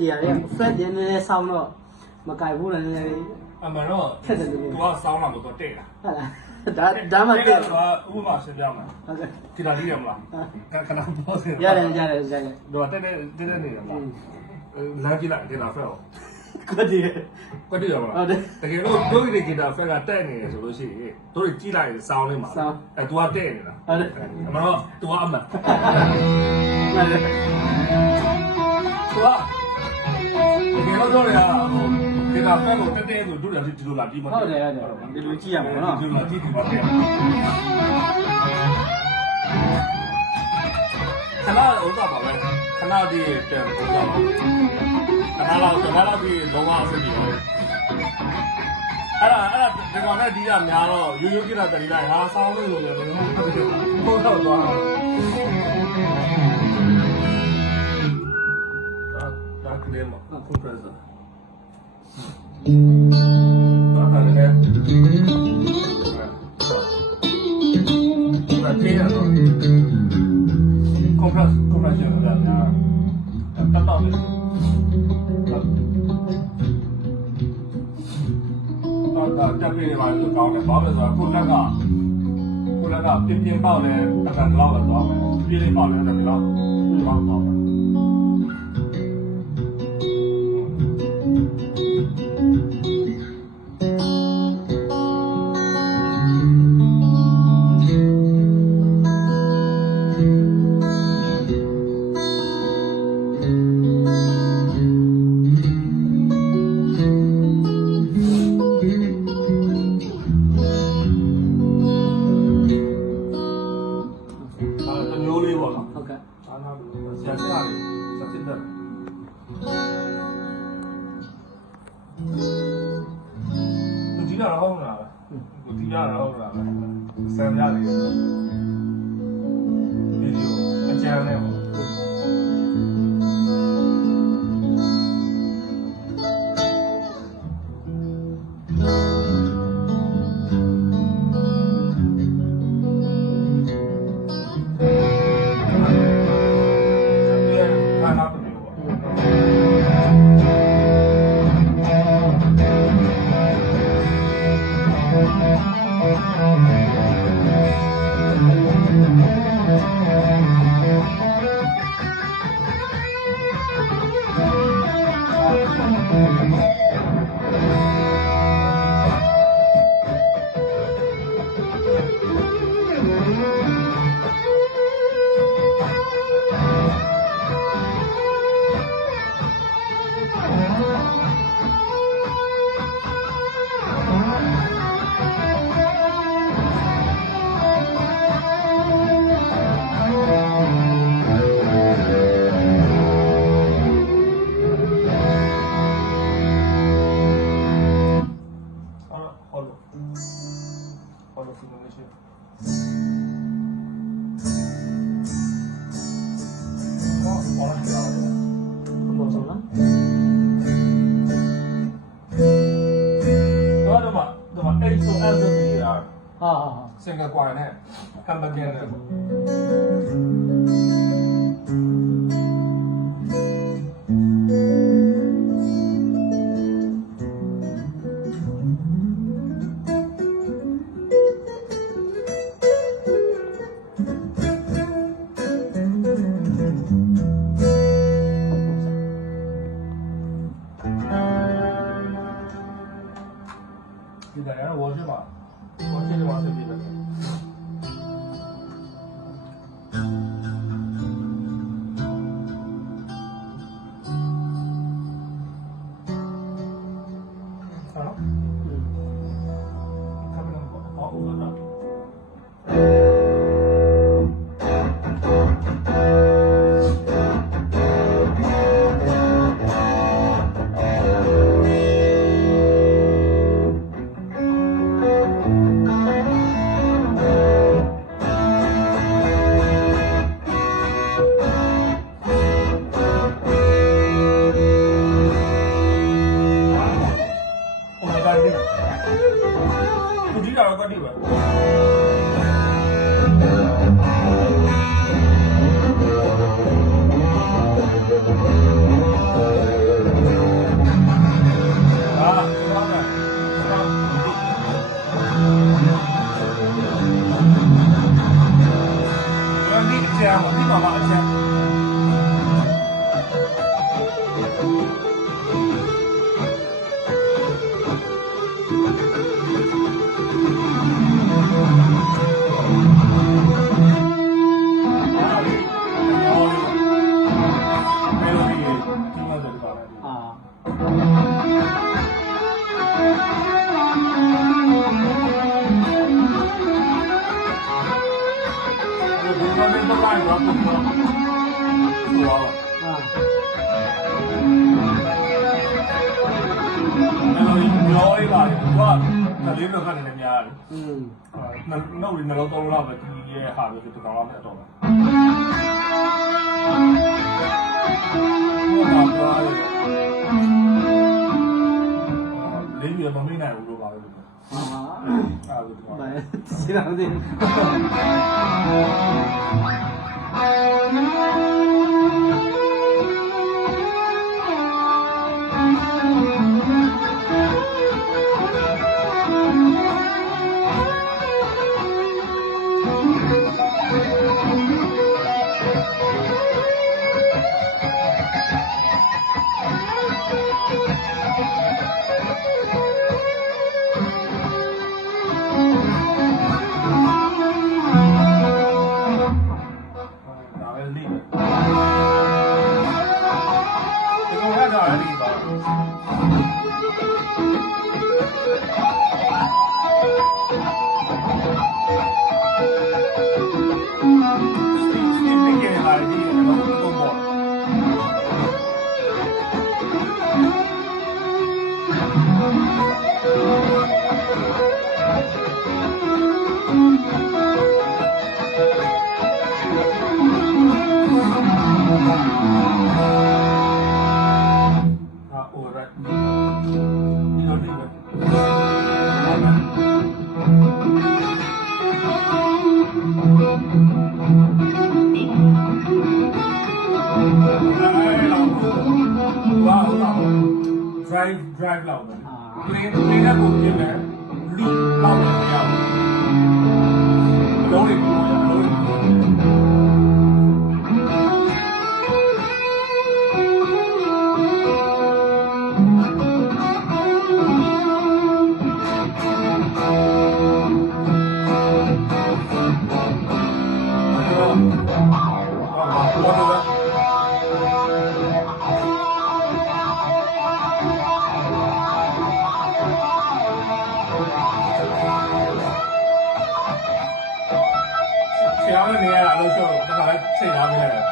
ဒီရတယ် flat နည်းနည်းဆောင်းတော့မကြိုက်ဘူးလည်းနည်းနည်းအမှန်တော့သူကဆောင်းလာတော့တဲ့လားဟုတ်လားဒါမှတဲ့တော့ဥပမာရှင်းပြမှာဟုတ်ကဲ့ဒီလာလေးရမလားခဏပေါ့စရတယ်တော့တဲ့နေရမလားလာကြည့်လိုက်ဒီလာဖက်ကိုကွတ်တည်ရမလားဟုတ်တယ်တကယ်လို့တို့ဒီဂီတာဖက်ကတက်နေတယ်ဆိုလို့ရှိရင်တို့ကြည့်လိုက်ဆောင်းလေးမှာသူကတဲ့နေတာဟုတ်တယ်အမှန်တော့သူကအမှန်ဟုတ်တယ်သူကဒီလိုတော့ရဒီကဖက်ကိုတက်ဆိုတို့လည်းဒီလိုလာပြီးမှဟုတ်တယ်ဒီလိုကြည့်ရမှာနော်ဒီလိုကြည့်ဒီမှာတက်ခဏဥစ္စာပါပဲခဏဒီတက်ဥစ္စာပါခဏလောက်ဒီလုံးဝအဆင်ပြေတယ်အဲ့ဒါဒီကောင်နဲ့ဒီကများတော့ရိုးရိုးကြည့်တာတတိလိုက်ဟာဆောင်းလို့လို့လည်းဟုတ်တော့သွားတာကလေးမှာကွန်ပရက်ဆာဒါကလည်းဒါတေးရတော့ကွန်ပရက်ဆာကလည်းတက်တော့တယ်တော့တက်ပြီးနေပါလို့ကောင်းတယ်ဘာလို့လဲဆိုတော့ကိုလက်ကပြင်းပေါက်လဲတက်တော့တော့မယ်ပြင်းလေးပေါက်လဲတက်တော့ပေါက်ဆယ်များလေးဗီဒီယိုအကျဉ်းနဲ့ပေါ့ ဆိုအဲ့လိုဒီဟာ ဟာ စင်ကာကွာနဲ့ဟမ်ဘဂန်နဲ့ဒီတိုင်းရောဝါရှိပါဝါရှိတယ်ဝါရှိပြီပဲသူဒီကတော့ကတိပဲဒီမှာအချမ်းလေးတော့ကနေလည်းများတယ်။နှုတ်ရင်းနှလုံးသုံးလောက်ပဲဒီရဲ့ဟာပဲဒီကောင်လောက်နဲ့တော့ပဲ။ဟုတ်ပါပါ။လေးရမမေးနိုင်ဘူးလို့ပါပဲလို့။ဟာ။အဲ့ဒါတော့။စီလာတယ်drive လောက်ပဲ plane နဲ့ကိုပြင်မယ် lead လောက်ပဲမရဘူးလုံးလေးပြောရလုံးလေးဆရာလည်းနေရတာလို့ဆိုတော့ဒါလည်းချိန်ထားပေးရတယ်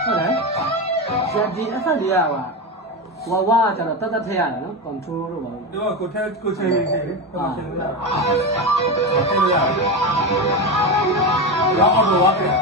ဟုတ်တယ်ဆရာဒီ effect တွေကဝါဝါကျတော့တတ်ထည့်ရတယ်နော် control လို့ပါလို့ဒီကကိုချိန်ရေးစေလေဟုတ်ချိန်လို့ရတယ်ချိန်လို့ရတယ်တော့အော်တော့ဝါပြဟ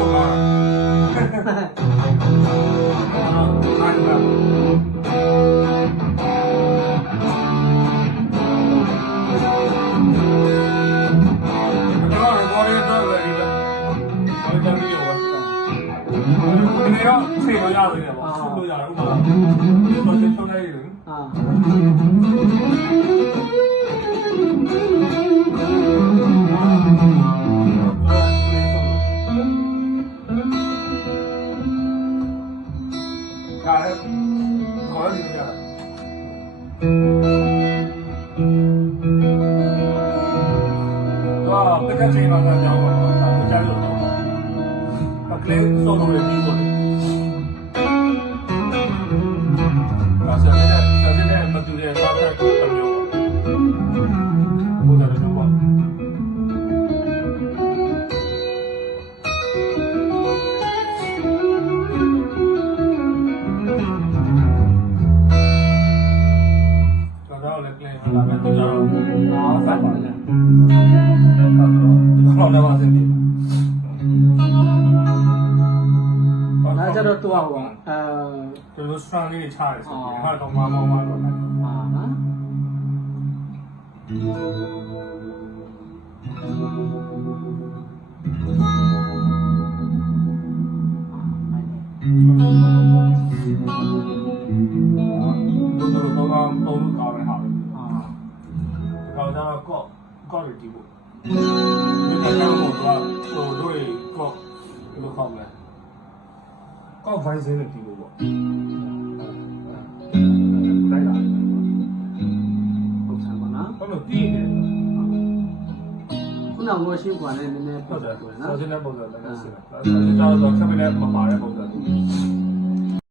ပုံမှာအားတော့ချိန်လို့ရတယ်ပေါ့ဆုလို့ရတယ်ဥပမာတော့ချက်ထုတ်လိုက်ရတယ် အာ ဒါလည်းခေါ်ရည်ရတယ်တော့ပြတဲ့ချိန်မှာကြောင်းပါတော့ကြားလို့တော့ကလေးစောလို့ရပြီးဆိုတယ်ဒါဆက်နေတဲ့မတူတဲ့စားတဲ့တစ်မျိုးဘုရားတော်ပါလည်းကလေးလာမယ်တော့အားစားပါလေခေါင်းတော့စနေဒါကြတော့တော့ဟိုကျွန်တော်စထရန်လေးချရတယ်ဆိုတော့ဟာတော့မောင်းတော့အာနော်တို့တော့ပုံကောင်းနေတာကောင်းကြတော့ကောက်ရည်ဒီပေါ့ဒီကတော့တို့ကောက်လို့ခေါ်မယ်ကောက်ဖိုင်းစင်းနဲ့ဒီပေါ့လိုက်လာဟုတ်ဆံပါနော် ဘာလို့တီးနေ ခုနကငိုရှင်းกว่าနဲ့နည်းနည်း ဟု ပတ် တ်တ တယ် ယ် ဆိုရနော် ဆောင်းစင်းတဲ့ပုံစံလည်းရှိတယ်ဆောင်းစင်းတော့ခမင်းနဲ့မပါတဲ့ပုံစံ